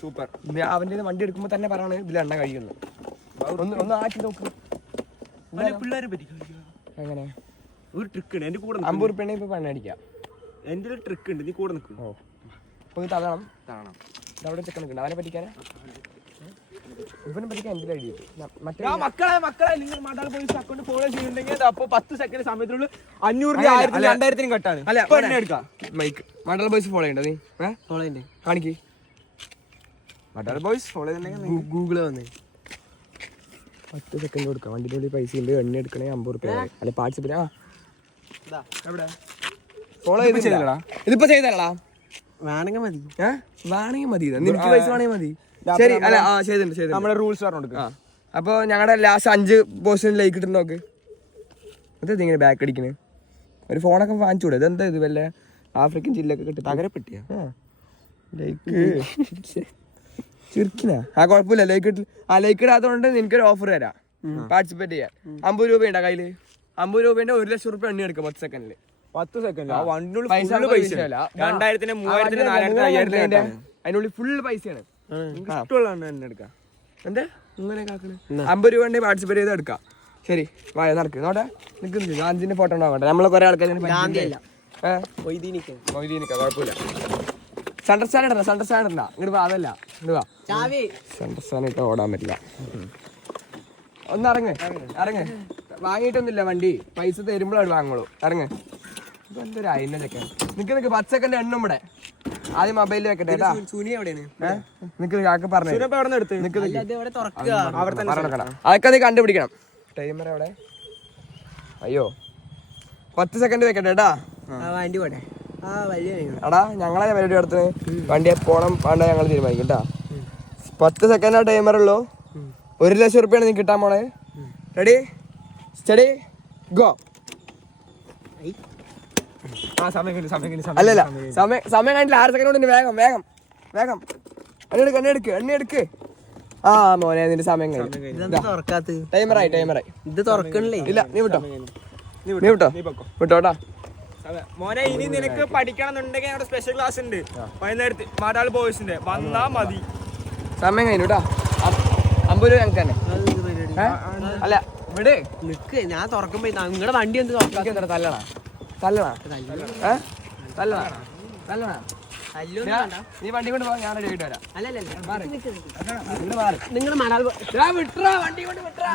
Super. അവന്റെ വണ്ടി എടുക്കുമ്പോ തന്നെ പറയാണ് ഇതിൽ എണ്ണ കഴിയുന്നു. ഒന്ന് ആറ്റി നോക്ക്. എങ്ങനെ ഒരു ട്രിക്ക് ഉണ്ട് എന്റെ കൂടെ. 50 റുപ്യ ഇപ്പൊ പണി അടിക്കാം. എന്റെ ഒരു ട്രിക്ക് ഉണ്ട്, നീ കൂടെ നിൽക്കും. ഓ തള്ളണം. അവിടെ ചെക്കൻ നിൽക്കണ്ട. അവനെ പറ്റിക്കാനാ ഇവനെ പറ്റിക്കാൻ എന്തിനാ ഐഡിയ? മക്കളെ നിങ്ങൾ മടാൾ പോലീസ് അക്കൗണ്ട് ഫോളോ ചെയ്യുന്നുണ്ടെങ്കിൽ അപ്പൊ 10 സെക്കൻഡ് സമയത്തിനുള്ളിൽ 500 2000 കട്ടാണ്. എടുക്കാം മൈക്ക്. മടാൾ ബോയ്സ് ഫോളോ ചെയ്യണ്ടോ നീ? ഫോളോ ചെയ്യണ്ടേ? കാണിക്ക്. മടാൾ ബോയ്സ് ഫോളോ ചെയ്തിട്ടുണ്ടെങ്കിൽ ഗൂഗിള് വന്നേ 10 സെക്കൻഡ് കൊടുക്കാം. വണ്ടിൻ്റെ ഉള്ളിൽ പൈസ ഉണ്ട്. എണ്ണ എടുക്കണേ 50 റുപ്യ. അല്ലെ പാർട്ടിസിപ്പേറ്റ്. ഫോളോ ചെയ്തില്ലടാ. ഇതിപ്പോ ചെയ്തല്ലടാ. വേണമെങ്കിൽ മതി. വേണമെങ്കിൽ മതി. നിനക്ക് പൈസ വേണമെങ്കിൽ മതി. ശരി. അല്ല ചെയ്തിട്ടുണ്ട്. നമ്മുടെ റൂൾസ് പറഞ്ഞു കൊടുക്കുക. അപ്പൊ ഞങ്ങളുടെ ലാസ്റ്റ് 5 പോസ്റ്റിന് ലൈക്ക് ഇട്ടിട്ട് നോക്ക്. എന്താ ഇങ്ങനെ ബാക്ക് അടിക്കണേ? ഒരു ഫോണൊക്കെ വാങ്ങിച്ചൂടെ? ഇതെന്താ ഇത്? വല്ല ആഫ്രിക്കൻ ജില്ലൊക്കെ കിട്ടി തകരപ്പെട്ടിയാ ലൈക്ക് ചിരിക്കിനാ? കുഴപ്പമില്ല. ലൈക്ക് ഇടാത്തതുകൊണ്ട് നിനക്കൊരു ഓഫർ തരാം. പാർട്ടിസിപ്പേറ്റ് ചെയ്യാൻ. 50 രൂപയുണ്ടാ കയ്യില്? 50 രൂപേന്റെ 1 ലക്ഷം റുപ്യ എണ്ണി എടുക്കാം 10 സെക്കൻഡില്. 10 സെക്കൻഡ് പൈസ 2000, 3000, 4000, 5000 അതിനുള്ളിൽ ഫുള്ള് പൈസയാണ്. എടുക്കാം. എന്താ ഇങ്ങനെ കാക്കണ്? 50 രൂപ ഉണ്ടെങ്കിൽ പാർട്ടിസിപ്പേറ്റ് ചെയ്ത് എടുക്കാം. ശരി വായ നടക്ക്. നോട്ടെ നിൽക്കുന്നില്ല. ഗാന്ധിന്റെ ഫോട്ടോ ഉണ്ടാവട്ടെ. നമ്മളെ കുറെ ആൾക്കാർ കുഴപ്പമില്ല. സെൻട്രൽ സ്റ്റാൻഡ് ഇടണ്ട. ഇങ്ങോട്ട് വാ. അതല്ല ഇങ്ങോട്ട് വാ. സെൻട്രൽ സ്റ്റാൻഡ് ഇട്ട് ഓടാൻ പറ്റില്ല. ഒന്ന് ഇറങ്ങ്. വാങ്ങിയിട്ടൊന്നുമില്ല വണ്ടി. പൈസ തരുമ്പോഴാണ് വാങ്ങുള്ളൂ. ഇറങ്ങ്. ഇപ്പൊ എന്തൊരു അയിനൊക്കെ നിക്ക് 10 സെക്കൻഡ് എണ്ണം ഇവിടെ. ആദ്യം മൊബൈലിൽ വെക്കട്ടെ. കാക്ക പറഞ്ഞു അതൊക്കെ നീ കണ്ടുപിടിക്കണം. ടൈമർ എവിടെ? അയ്യോ 10 സെക്കൻഡ് വെക്കട്ടെ കേട്ടാ. എടാ ഞങ്ങളെ പരിപാടി നടത്തുന്നത്. വണ്ടി പോണം വേണ്ട ഞങ്ങൾ തീരുമാനിക്കും കേട്ടാ. 10 സെക്കൻഡ് ടൈമർ ഉള്ളൂ. 1 ലക്ഷം റുപ്യാണ് നീ കിട്ടാൻ പോണേ. Ready steady go. അല്ലല്ല സമയം കണ്ടില്ല. 6 സെക്കൻഡ് കൊണ്ട് വേഗം എണ്ണ എടുക്ക്. ആ മോനെ നിന്റെ സമയം കഴിഞ്ഞു. ടൈമറായി. ഇത് തുറക്കണില്ലേ? ഇല്ല നീ വിട്ടോട്ടാ മോനെ. ഇനി നിനക്ക് പഠിക്കണം എന്നുണ്ടെങ്കിൽ അവിടെ സ്പെഷ്യൽ ക്ലാസ് ഉണ്ട് വൈകുന്നേരത്ത്. മടാൾ ബോയ്സിന്റെ വന്നാ മതി. സമയം കഴിഞ്ഞു കേട്ടാ. 50 രൂപ ഞങ്ങൾക്ക് തന്നെ. അല്ല ഇവിടെ നിക്ക്. ഞാൻ തുറക്കുമ്പോ നിങ്ങളുടെ വണ്ടി എന്ത് തല്ലണ നീ വണ്ടി കൊണ്ട് പോകാൻ ഞാൻ റെഡി ആയിട്ട് വരാം. നിങ്ങൾ മടാൾ വിട്ടാ വണ്ടി കൊണ്ട് വിട്ടാ